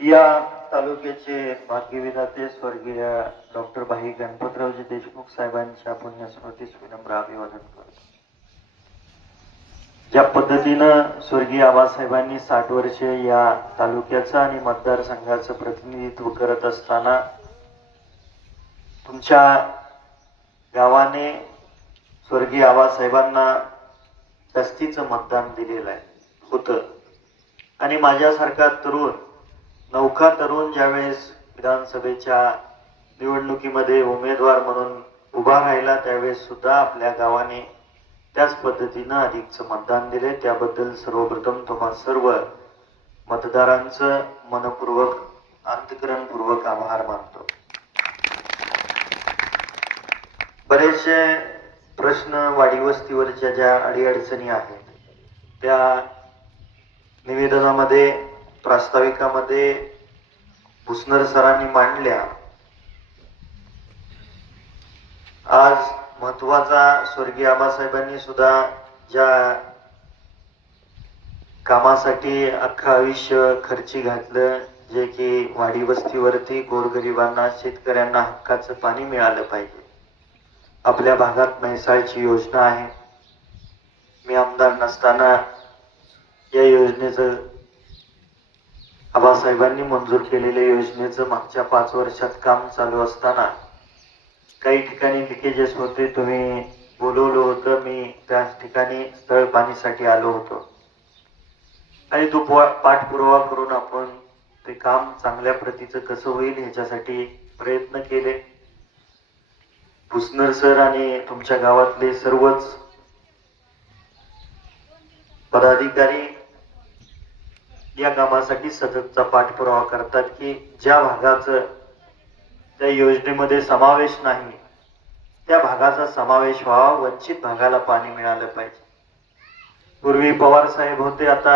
या तालुक्याचे भाग्यविधाते स्वर्गीय डॉक्टर भाई गणपतरावजी देशमुख साहेबांच्या पुण्यस्मृतीस विनम्र अभिवादन करतो. ज्या पद्धतीनं स्वर्गीय आबासाहेबांनी साठ वर्षे या तालुक्याचं आणि मतदारसंघाचं प्रतिनिधित्व करत असताना तुमच्या गावाने स्वर्गीय आबासाहेबांना जास्तीचं मतदान दिलेलं आहे. होतं. आणि माझ्यासारखा तरुण नौका तरुण ज्यावेळेस विधानसभेच्या निवडणुकीमध्ये उमेदवार म्हणून उभा राहिला त्यावेळेस सुद्धा आपल्या गावाने त्याच पद्धतीनं अधिकचं मतदान दिले. त्याबद्दल सर्वप्रथम तुम्हा सर्व मतदारांचं मनपूर्वक अंतकरणपूर्वक आभार मानतो. बरेचसे प्रश्न वाडीवस्तीवरच्या ज्या अडीअडचणी आहेत त्या निवेदनामध्ये प्रास्ताविकामध्ये भुसनर सरांनी मांडल्या. आज महत्त्वाचा स्वर्गीय आबासाहेबांनी सुद्धा ज्या कामासाठी अख्खं आयुष्य खर्ची घातलं जे की वाडी वस्तीवरती गोरगरिबांना शेतकऱ्यांना हक्काचं पाणी मिळालं पाहिजे. आपल्या भागात म्हैसाळची योजना आहे. मी आमदार नसताना या योजनेचं आबासाहेबांनी मंजूर केलेल्या योजनेचं मागच्या पाच वर्षात काम चालू असताना काही ठिकाणी लिकेजेस होते तुम्ही बोलवलं होतं मी त्या ठिकाणी स्थळ पाणीसाठी आलो होतो. आणि तो पाठपुरावा करून आपण ते काम चांगल्या प्रतीचं कसं होईल ह्याच्यासाठी प्रयत्न केले. भुसनर सर आणि तुमच्या गावातले सर्वच पदाधिकारी या कामासाठी सततचा पाठपुरावा करतात की ज्या भागाचं त्या योजनेमध्ये समावेश नाही त्या भागाचा समावेश व्हावा वंचित भागाला पाणी मिळालं पाहिजे. पूर्वी पवार साहेब होते आता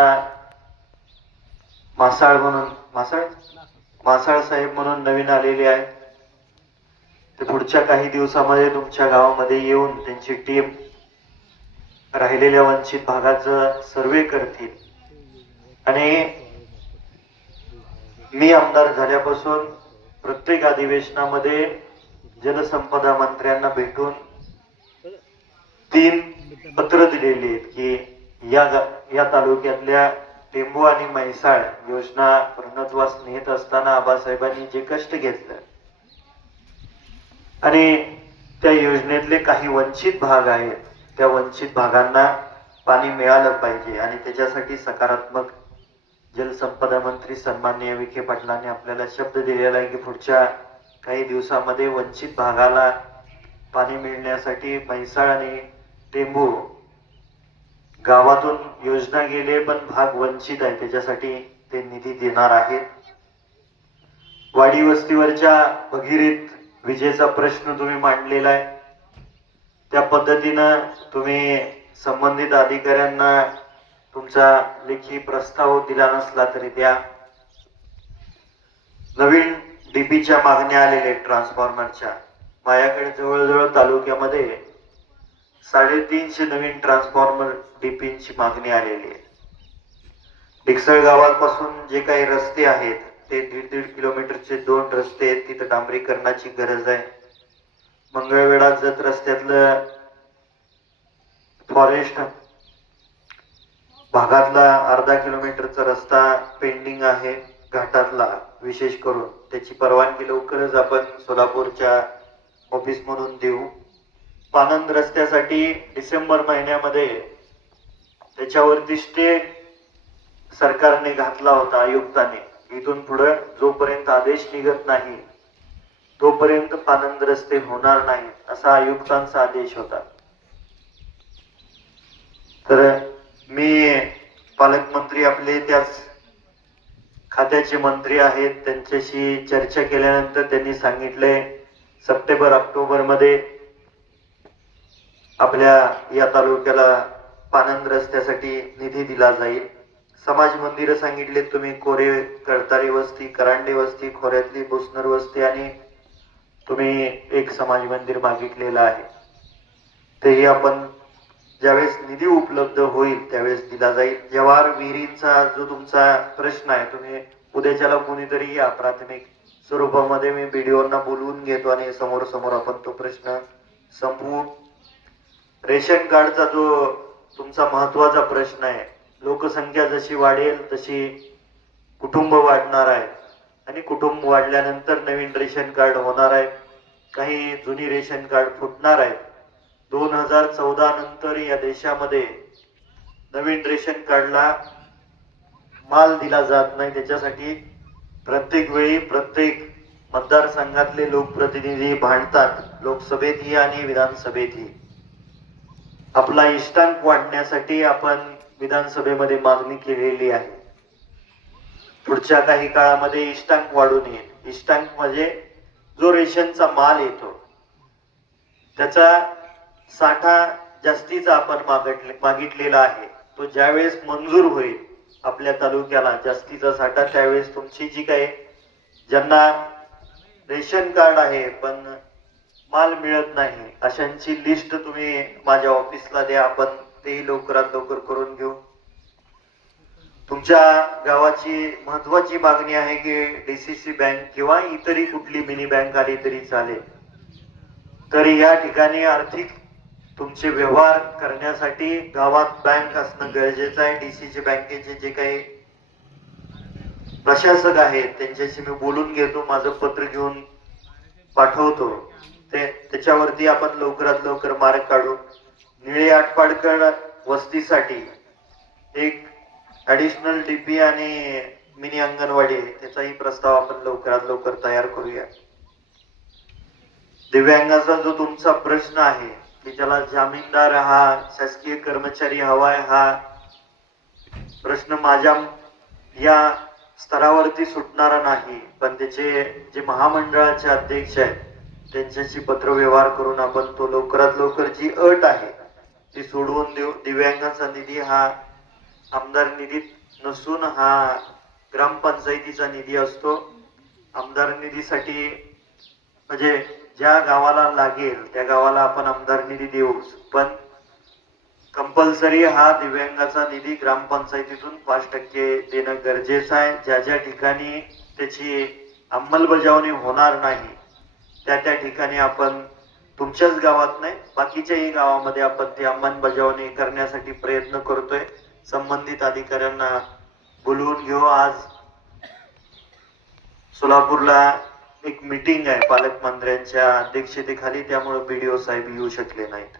मासाळ म्हणून मासाळ? मासाळ साहेब म्हणून नवीन आलेले आहेत. ते पुढच्या काही दिवसामध्ये तुमच्या गावामध्ये येऊन त्यांची टीम राहिलेल्या वंचित भागाचं सर्वे करतील. आणि मी आमदार झाल्यापासून प्रत्येक अधिवेशनामध्ये जलसंपदा मंत्र्यांना भेटून तीन पत्र दिलेली आहेत की या या तालुक्यातल्या टेंबू आणि म्हैसाळ योजना पूर्णत्वास नेत असताना आबासाहेबांनी जे कष्ट घेतलं आणि त्या योजनेतले काही वंचित भाग आहेत त्या वंचित भागांना पाणी मिळालं पाहिजे आणि त्याच्यासाठी सकारात्मक जलसंपदा मंत्री सन्माननीय विखे पाटलांनी आपल्याला शब्द दिलेला आहे की पुढच्या काही दिवसामध्ये वंचित भागाला पाणी मिळण्यासाठी म्हैसाळ आणि टेंबू गावातून योजना गेले पण भाग वंचित आहे. त्याच्यासाठी ते निधी देणार आहेत. वाडी वस्तीवरच्या भगिरीत विजेचा प्रश्न तुम्ही मांडलेला आहे. त्या पद्धतीनं तुम्ही संबंधित अधिकाऱ्यांना तुमचा लेखी प्रस्ताव दिला नसला तरी द्या. नवीन डीपीच्या मागण्या आलेल्या आहेत ट्रान्सफॉर्मरच्या. माझ्याकडे जवळजवळ तालुक्यामध्ये साडेतीनशे नवीन ट्रान्सफॉर्मर डीपींची मागणी आलेली आहे. डिक्सळ गावापासून जे काही रस्ते आहेत ते दीड दीड किलोमीटरचे दोन रस्ते आहेत तिथं डांबरीकरणाची गरज आहे. मंगळवेढा जत रस्त्यातलं फॉरेस्ट भागातला अर्धा किलोमीटरचा रस्ता पेंडिंग आहे घाटातला विशेष करून. त्याची परवानगी लवकरच आपण सोलापूरच्या ऑफिस म्हणून देऊ. पानंद रस्त्यासाठी डिसेंबर महिन्यामध्ये त्याच्यावरती स्टे सरकारने घातला होता आयुक्ताने. इथून पुढे जोपर्यंत आदेश निघत नाही तोपर्यंत पानंद रस्ते होणार नाहीत असा आयुक्तांचा आदेश होता. तर मी पालकमंत्री आपले त्याच खात्याचे मंत्री आहेत. त्यांच्याशी चर्चा केल्यानंतर त्यांनी सांगितले सप्टेंबर ऑक्टोबरमध्ये आपल्या या तालुक्याला पानंद रस्त्यासाठी निधी दिला जाईल. समाज मंदिरं सांगितले तुम्ही कोरे करतारी वस्ती करांडे वस्ती खोऱ्यातली भुसनर वस्ती आणि तुम्ही एक समाज मंदिर मागितलेलं आहे. तेही आपण ज्यावेळेस निधी उपलब्ध होईल त्यावेळेस दिला जाईल. जवार विहिरींचा जो तुमचा प्रश्न आहे तुम्ही उद्याच्याला कोणीतरी या प्राथमिक स्वरूपामध्ये मी बीडीओना बोलवून घेतो आणि समोर समोर आपण तो प्रश्न संपवू. रेशन कार्डचा जो तुमचा महत्त्वाचा प्रश्न आहे लोकसंख्या जशी वाढेल तशी कुटुंब वाढणार आहे. आणि कुटुंब वाढल्यानंतर नवीन रेशन कार्ड होणार आहे. काही जुनी रेशन कार्ड फुटणार आहेत दोन हजार चौदा नंतर या देशामध्ये नवीन रेशन कार्डला माल दिला जात नाही. त्याच्यासाठी प्रत्येक वेळी प्रत्येक मतदारसंघातले लोकप्रतिनिधी भांडतात. लोकसभेतही आणि विधानसभेतही आपला इष्टांक वाढण्यासाठी आपण विधानसभेमध्ये मागणी केलेली आहे. पुढच्या काही काळामध्ये इष्टांक वाढून येईल. इष्टांक म्हणजे जो रेशनचा माल येतो त्याचा साठा जास्तीचा आपण मागितले मागितलेला आहे. तो ज्यावेळेस मंजूर होईल आपल्या तालुक्याला जास्तीचा साठा त्यावेळेस तुमची जी काही ज्यांना रेशन कार्ड आहे पण माल मिळत नाही अशांची लिस्ट तुम्ही माझ्या ऑफिसला द्या आपण तेही लवकरात लवकर करून घेऊ. तुमच्या गावाची महत्वाची मागणी आहे की डीसीसी बँक किंवा इतरही कुठली मिनी बँक आली तरी चालेल. तर या ठिकाणी आर्थिक तुमचे व्यवहार करण्यासाठी गावात बँक असणं गरजेचं आहे. डीसीचे बँकेचे जे काही प्रशासक आहेत त्यांच्याशी मी बोलून घेतो माझं पत्र घेऊन पाठवतो. ते त्याच्यावरती आपण लवकरात लवकर मार्ग काढू. निळे आटपाडकर वस्तीसाठी एक ऍडिशनल डीपी आणि मिनी अंगणवाडी आहे. त्याचाही प्रस्ताव आपण लवकरात लवकर तयार करूया. दिव्यांगाचा जो तुमचा प्रश्न आहे की ज्याला जामीनदार हा शासकीय कर्मचारी हवाय हा. प्रश्न माझ्या या स्तरावरती सुटणारा नाही पण त्याचे जे महामंडळाचे अध्यक्ष आहेत त्यांच्याशी पत्रव्यवहार करून आपण तो लवकरात लवकर जी अट आहे ती सोडवून देऊ. दिव्यांगांचा निधी हा आमदार निधीत नसून हा ग्रामपंचायतीचा निधी असतो. आमदार निधीसाठी म्हणजे ज्या गावाला लागेल त्या गावाला आपण आमदार निधी देऊ. पण कंपल्सरी हा दिव्यांगाचा निधी ग्रामपंचायतीतून पाच टक्के देणं गरजेचं आहे. ज्या ज्या ठिकाणी त्याची अंमलबजावणी होणार नाही त्या त्या ठिकाणी आपण तुमच्याच गावात नाही बाकीच्याही गावामध्ये आपण ती अंमलबजावणी करण्यासाठी प्रयत्न करतोय. संबंधित अधिकाऱ्यांना बोलवून घेऊ. आज सोलापूरला एक मीटिंग आहे पालकमंत्र्यांच्या अध्यक्षतेखाली त्यामुळे बीडीओ साहेब येऊ शकले नाहीत.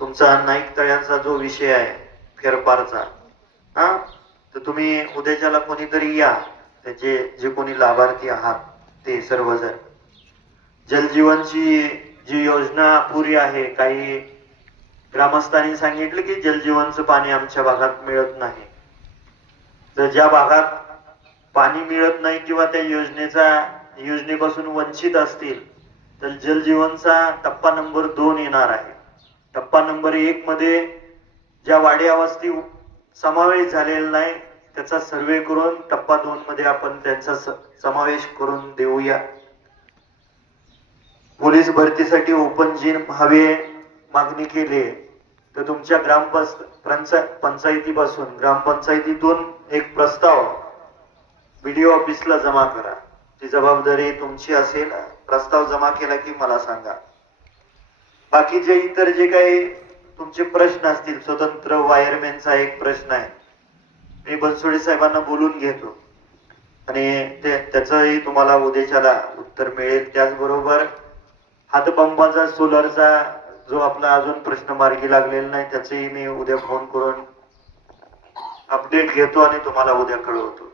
तुमचा नाईक तळ्यांचा जो विषय आहे फेरफारचा हा तर तुम्ही उद्याच्याला कोणीतरी या त्याचे जे कोणी लाभार्थी आहात ते सर्वजण. जलजीवनची जी योजना पुरी आहे काही ग्रामस्थांनी सांगितलं की जलजीवनचं पाणी आमच्या भागात मिळत नाही. तर ज्या भागात पाणी मिळत नाही किंवा त्या योजनेचा योजनेपासून वंचित असतील तर जलजीवनचा टप्पा नंबर दोन येणार आहे. टप्पा नंबर एक मध्ये ज्या वाड्या वस्ती समावेश झालेला नाही त्याचा सर्वे करून टप्पा दोन मध्ये आपण त्यांचा समावेश करून देऊया. पोलीस भरतीसाठी ओपन जिम हवे मागणी केली आहे. तर तुमच्या ग्रामपंच पंचायतीपासून ग्रामपंचायतीतून एक प्रस्ताव व्हिडिओ ऑफिसला जमा करा. ती जबाबदारी तुमची असेल प्रस्ताव जमा केला की मला सांगा. बाकीचे इतर जे काही तुमचे प्रश्न असतील स्वतंत्र वायरमॅनचा एक प्रश्न आहे. मी बनसोडे साहेबांना बोलून घेतो. आणि ते त्याचंही तुम्हाला उद्याच्याला उत्तर मिळेल. त्याचबरोबर हातपंपाचा सोलरचा जो आपला अजून प्रश्न मार्गी लागलेला नाही त्याचंही मी उद्या फोन करून अपडेट घेतो आणि तुम्हाला उद्या कळवतो.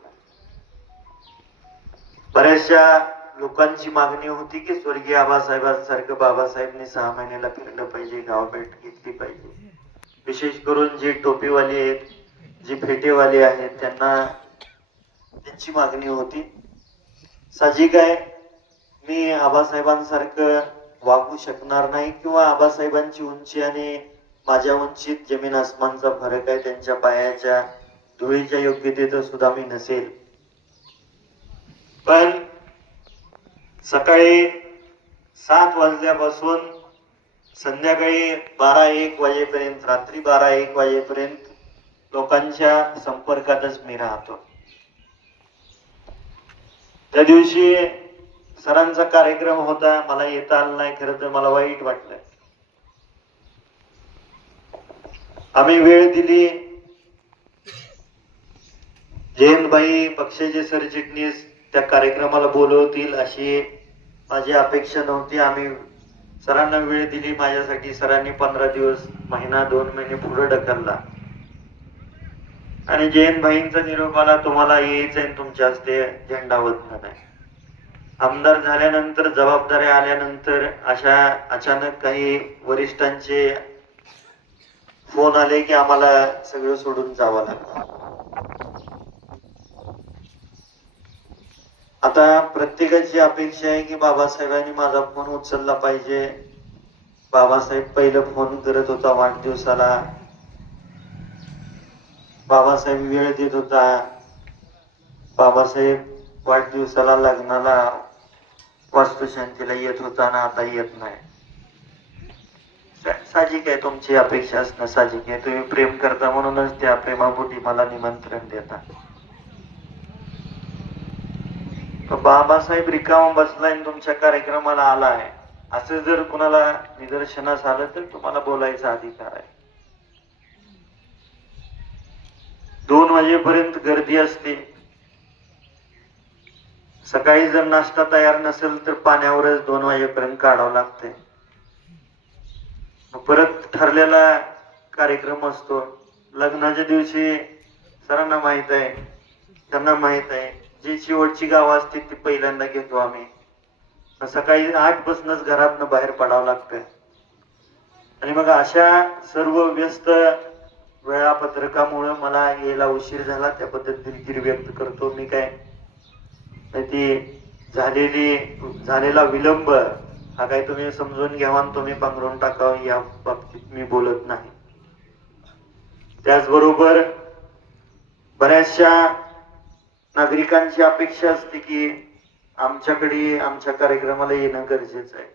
बऱ्याचशा लोकांची मागणी होती की स्वर्गीय आबासाहेबांसारखं बाबासाहेबने सहा महिन्याला फिरलं पाहिजे गाव घेतली पाहिजे. विशेष करून जे टोपीवाले आहेत जे फेटेवाले आहेत त्यांना त्यांची मागणी होती. साहजिक आहे मी आबासाहेबांसारखं वागू शकणार नाही किंवा आबासाहेबांची उंची आणि माझ्या उंचीत जमीन आसमानचा फरक आहे त्यांच्या पायाच्या धुळीच्या योग्यतेत सुद्धा मी नसेल. पण सकाळी सात वाजल्यापासून संध्याकाळी बारा एक वाजेपर्यंत रात्री बारा एक वाजेपर्यंत लोकांच्या संपर्कातच मी राहतो. त्या दिवशी सरांचा कार्यक्रम होता मला येता आला नाही खरं तर मला वाईट वाटलं. आम्ही वेळ दिली. जयंतबाई पक्षाचे सरचिटणीस त्या कार्यक्रमाला बोलवतील अशी माझी अपेक्षा नव्हती. आम्ही सरांना वेळ दिली माझ्यासाठी. सरांनी पंधरा दिवस महिना दोन महिने पुढे ढकलला. आणि जयंतभाईंचा निरोप आला तुम्हाला यायचं आहे तुमच्या हस्ते? झेंडा वतन नाही. आमदार झाल्यानंतर जबाबदाऱ्या आल्यानंतर अशा अचानक काही वरिष्ठांचे फोन आले की आम्हाला सगळं सोडून जावं लागलं. आता प्रत्येकाची अपेक्षा आहे की बाबासाहेबांनी माझा फोन उचलला पाहिजे. बाबासाहेब पहिलं फोन करत होता वाढदिवसाला. बाबासाहेब वेळ देत होता. बाबासाहेब वाढदिवसाला लग्नाला वास्तुशांतीला येत होता ना आता येत नाही. साहजिक आहे तुमची अपेक्षा असणं साहजिक आहे. तुम्ही प्रेम करता म्हणूनच त्या प्रेमापोटी मला निमंत्रण देता पण बाबासाहेब रिकामा बसलाय तुमच्या कार्यक्रमाला आला आहे. असं जर कुणाला निदर्शनास आलं तर तुम्हाला बोलायचा अधिकार आहे. दोन वाजेपर्यंत गर्दी असते. सकाळी जर नाश्ता तयार नसेल तर पाण्यावरच दोन वाजेपर्यंत काढावं लागते परत ठरलेला कार्यक्रम असतो. लग्नाच्या दिवशी सरांना माहीत आहे त्यांना माहीत आहे. जी शेवटची गावं असते ती पहिल्यांदा घेतो आम्ही. सकाळी आठ पासूनच घरातनं बाहेर पडावं लागतं आणि मग अशा सर्व व्यस्त वेळापत्रकामुळं मला यायला उशीर झाला. त्याबद्दल दिलगिरी व्यक्त करतो मी काय. ती झालेली झालेला विलंब हा काही तुम्ही समजून घ्यावा आणि तुम्ही पांघरून टाकावं या बाबतीत मी बोलत नाही. त्याचबरोबर बऱ्याचशा नागरिकांची अपेक्षा असते की आमच्याकडे आमच्या कार्यक्रमाला येणं गरजेचं आहे.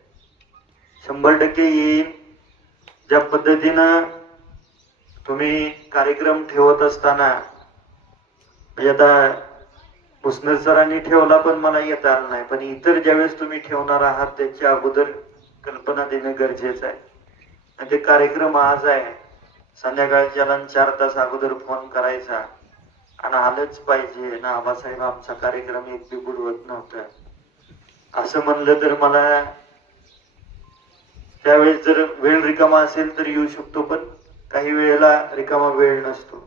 शंभर टक्के येईन ज्या पद्धतीनं तुम्ही कार्यक्रम ठेवत असताना म्हणजे आता भुसनर सरांनी ठेवला पण मला येता आलं नाही पण इतर ज्यावेळेस तुम्ही ठेवणार आहात त्याच्या अगोदर कल्पना देणं गरजेचं आहे. आणि ते कार्यक्रम आज आहे. संध्याकाळच्याला चार तास अगोदर फोन करायचा. आणि आलंच पाहिजे. ना आबासाहेब आमचा कार्यक्रम एक बी बुडवत नव्हता. असं म्हणलं तर मला त्यावेळेस जर वेळ रिकामा असेल तर येऊ शकतो पण काही वेळेला रिकामा वेळ नसतो.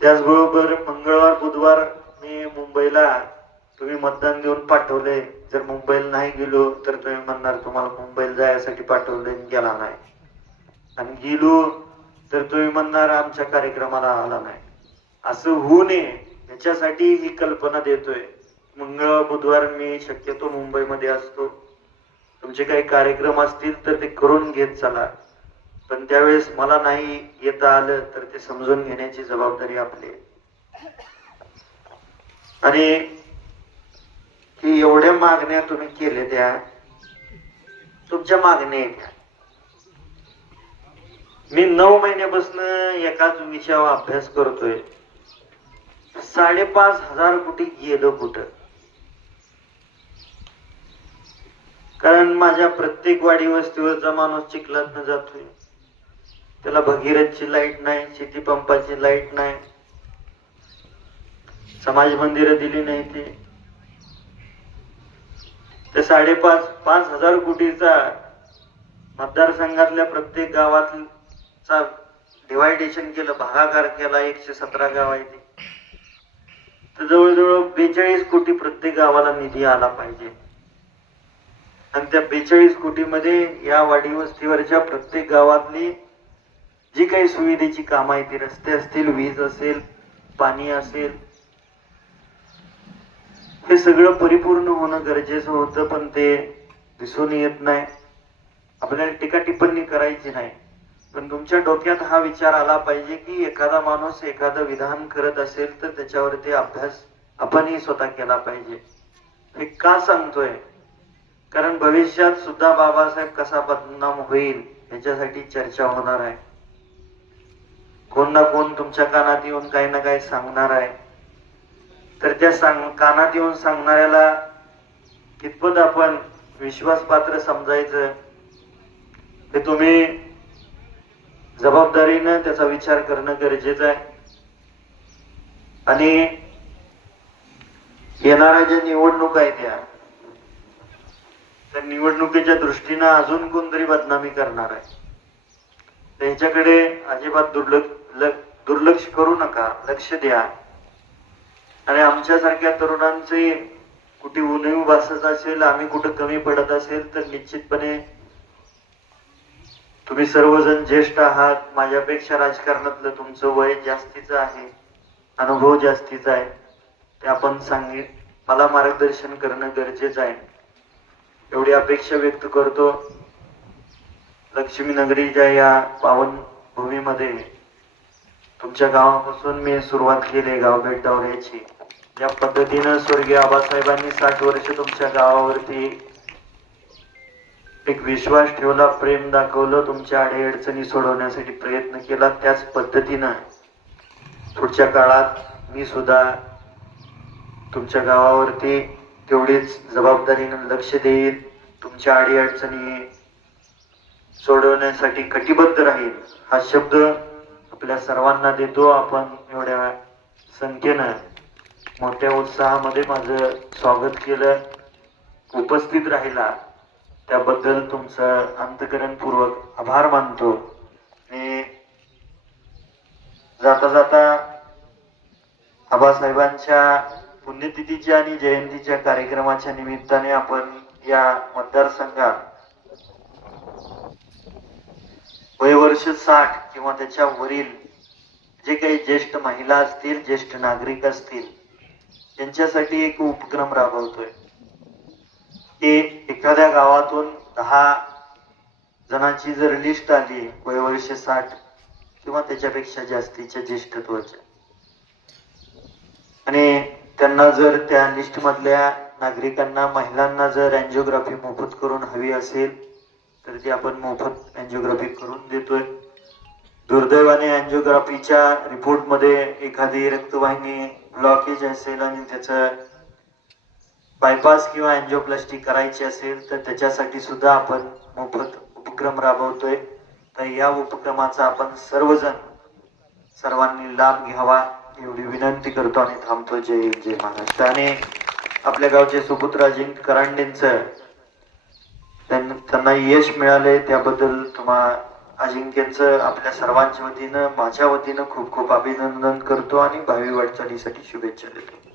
त्याचबरोबर मंगळवार बुधवार मी मुंबईला तुम्ही मतदान देऊन पाठवले. जर मुंबईला नाही गेलो तर तुम्ही म्हणणार तुम्हाला मुंबईला जायसाठी पाठवले आणि गेला नाही. आणि गेलो तर तुम्ही म्हणणार आमच्या कार्यक्रमाला आला नाही. असं होऊ नये याच्यासाठी ही कल्पना देतोय. मंगळ बुधवार मी शक्यतो मुंबईमध्ये असतो. तुमचे काही कार्यक्रम असतील तर ते करून घेत चला. पण त्यावेळेस मला नाही येता आलं तर ते समजून घेण्याची जबाबदारी आपली आणि ही एवढ्या मागण्या तुम्ही केल्या त्या तुमच्या मागण्या आहेत मी नऊ महिन्यापासून एकाच विषयावर अभ्यास करतोय. साडेपाच हजार कोटी गेलं कुठं? कारण माझ्या प्रत्येक वाडी वस्तीवरचा माणूस चिखलातनं जातोय. त्याला भगीरथची लाइट नाही शेती पंपाची लाइट नाही. समाज मंदिरं दिली नाही ते. ते साडेपाच पाच हजार कोटीचा मतदारसंघातल्या प्रत्येक गावातचा डिवायडेशन केलं भागाकार केला एकशे सतरा गाव आहे ते. तर जवळजवळ बेचाळीस कोटी प्रत्येक गावाला निधी आला पाहिजे. आणि त्या बेचाळीस कोटीमध्ये या वाडी वस्तीवरच्या प्रत्येक गावातली जी काही सुविधेची कामं आहे ती रस्ते असतील वीज असेल पाणी असेल हे सगळं परिपूर्ण होणं गरजेचं होतं पण ते दिसून येत नाही. आपल्याला टीका टिप्पणी करायची नाही. पण तुमच्या डोक्यात हा विचार आला पाहिजे की एखादा माणूस एखादं विधान करत असेल तर त्याच्यावरती अभ्यास आपणही स्वतः केला पाहिजे. हे का सांगतोय? कारण भविष्यात सुद्धा बाबासाहेब कसा बदनाम होईल याच्यासाठी चर्चा होणार आहे. कोण ना कोण तुमच्या कानात येऊन काही ना काही सांगणार आहे. तर त्या सांग कानात येऊन सांगणाऱ्याला कितपत आपण विश्वासपात्र समजायचं? ते तुम्ही जबाबदारीनं त्याचा विचार करणं गरजेचं आहे. आणि येणाऱ्या ज्या निवडणूक आहेत त्या त्या निवडणुकीच्या दृष्टीनं अजून कोणतरी बदनामी करणार आहे. त्यांच्याकडे अजिबात दुर्लक्ष ल- दुर्लक्ष करू नका लक्ष द्या. आणि आमच्यासारख्या तरुणांचे कुठे उणीव भासत असेल आम्ही कुठं कमी पडत असेल तर निश्चितपणे तुम्ही सर्वजण ज्येष्ठ आहात माझ्यापेक्षा राजकारणातलं तुमचं वय जास्तीचं आहे अनुभव जास्तीचा आहे ते आपण सांगित मला मार्गदर्शन करणं गरजेचं आहे. एवढी अपेक्षा व्यक्त करतो. लक्ष्मीनगरीच्या या पावन भूमीमध्ये तुमच्या गावापासून मी सुरुवात केली गाव भेट दौऱ्याची ज्या पद्धतीनं स्वर्गीय आबासाहेबांनी साठ वर्ष तुमच्या गावावरती एक विश्वास ठेवला प्रेम दाखवलं तुमच्या अडीअडचणी सोडवण्यासाठी प्रयत्न केला त्याच पद्धतीनं पुढच्या काळात मी सुद्धा तुमच्या गावावरती तेवढीच जबाबदारीनं लक्ष देईल तुमच्या अडीअडचणी सोडवण्यासाठी कटिबद्ध राहील हा शब्द आपल्या सर्वांना देतो. आपण एवढ्या संख्येनं मोठ्या उत्साहामध्ये माझं स्वागत केलं. उपस्थित राहिला. त्याबद्दल तुमचं अंतकरणपूर्वक आभार मानतो. आणि जाता जाता आबासाहेबांच्या पुण्यतिथीच्या आणि जयंतीच्या कार्यक्रमाच्या निमित्ताने आपण या मतदारसंघात वयवर्ष साठ किंवा त्याच्या वरील जे काही ज्येष्ठ महिला असतील ज्येष्ठ नागरिक असतील त्यांच्यासाठी एक उपक्रम राबवतोय. की एखाद्या गावातून दहा जणांची जर लिस्ट आली वयवर्ष साठ किंवा त्याच्यापेक्षा जास्तीच्या ज्येष्ठत्वाच्या. आणि त्यांना जर त्या लिस्ट मधल्या नागरिकांना महिलांना जर अँजिओग्राफी मोफत करून हवी असेल तर ती आपण मोफत अँजिओग्राफी करून देतोय. दुर्दैवाने अँजिओग्राफीच्या रिपोर्टमध्ये एखादी रक्तवाहिनी ब्लॉकेज असेल आणि त्याचं बायपास किंवा अँजिओप्लास्टी करायची असेल तर त्याच्यासाठी सुद्धा आपण मोफत उपक्रम राबवतोय. तर या उपक्रमाचा आपण सर्वजण सर्वांनी लाभ घ्यावा एवढी विनंती करतो आणि थांबतो. जय जय महाराष्ट्र. आणि आपल्या गावचे सुपुत्र अजिंक्य करांडेंचं त्यां- त्यांना यश मिळाले त्याबद्दल तुम्हा अजिंक्यचं आपल्या सर्वांच्या वतीनं माझ्या वतीनं खूप खूप अभिनंदन करतो आणि भावी वाटचालीसाठी शुभेच्छा देतो.